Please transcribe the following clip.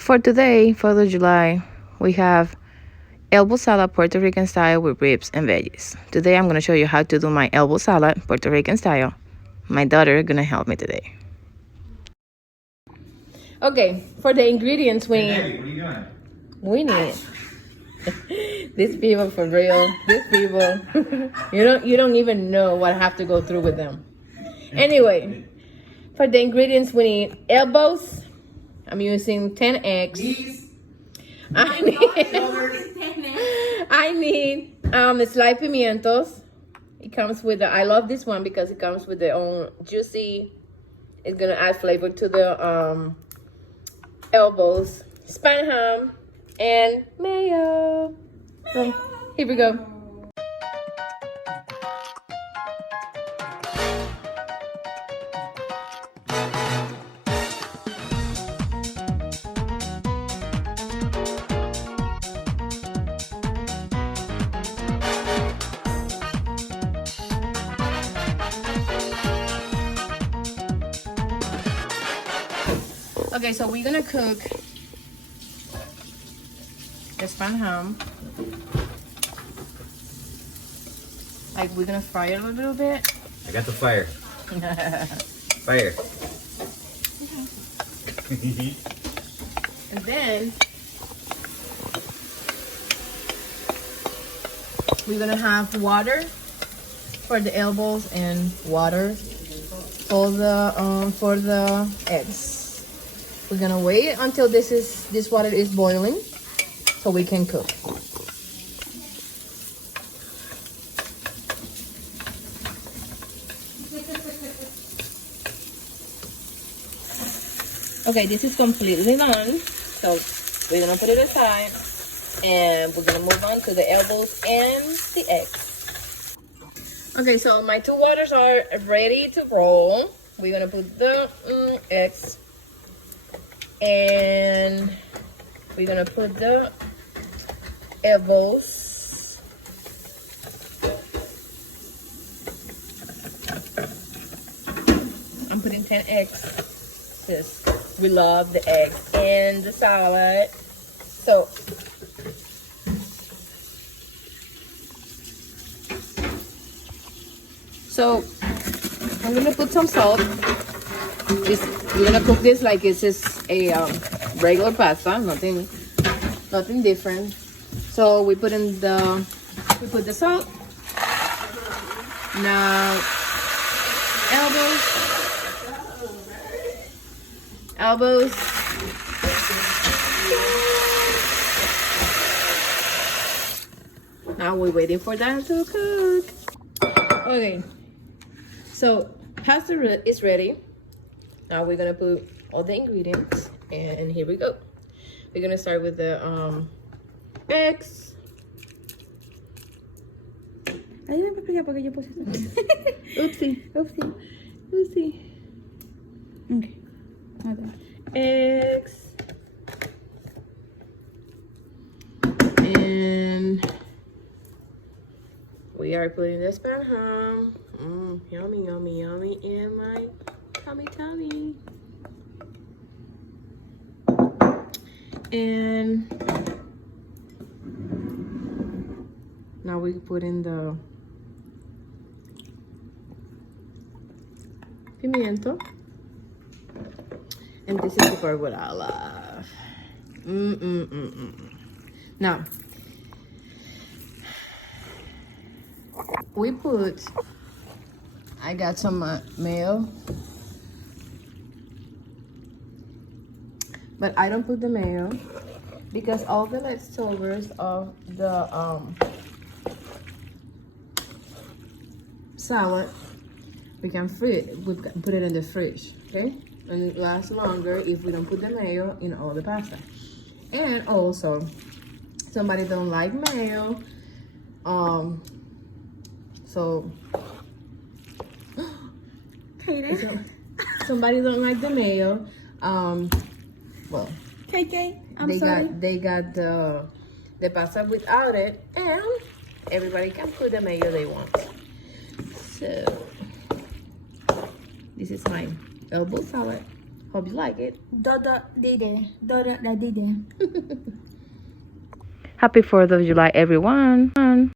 For today, 4th of July, we have elbow salad Puerto Rican style with ribs and veggies. Today I'm going to show you how to do my elbow salad Puerto Rican style. My daughter is going to help me today. Okay, for the ingredients we need. Hey, what are you doing? We need these people for real. These people, you don't even know what I have to go through with them. Anyway, for the ingredients we need elbows. I'm using 10 eggs. I need sliced pimientos. It comes with the, I love this one because it comes with their own juicy. It's gonna add flavor to the elbows, spam ham, and mayo. So, here we go. Okay, so we're gonna cook the spam ham. Like, we're gonna fry it a little bit. I got the fire. Fire. And then we're gonna have water for the elbows and water for the eggs. We're gonna wait until this water is boiling so we can cook. Okay, this is completely done. So we're gonna put it aside and we're gonna move on to the elbows and the eggs. Okay, so my two waters are ready to roll. We're gonna put the eggs and we're gonna put the elbows. I'm putting 10 eggs. Sis, we love the eggs and the salad. So I'm gonna put some salt. We're gonna cook this like it's just a regular pasta, nothing different. So we put the salt. Now elbows. Now we're waiting for that to cook. Okay, so pasta is ready. Now we're gonna put all the ingredients, and here we go. We're gonna start with the eggs. Oopsie. Okay. Eggs. And we are putting the spam ham. Yummy in my tummy. And now we put in the pimiento. And this is the part what I love. Now, I got some mayo. But I don't put the mayo because all the leftovers of the salad, we can put it in the fridge, okay? And it lasts longer if we don't put the mayo in all the pasta. And also, somebody don't like mayo, so somebody don't like the mayo. Well, KK, they got the pasta without it, and everybody can put the mayo they want. So this is my elbow salad Hope you like it. Dodo dide. Dodo la dide. Happy 4th of July, everyone.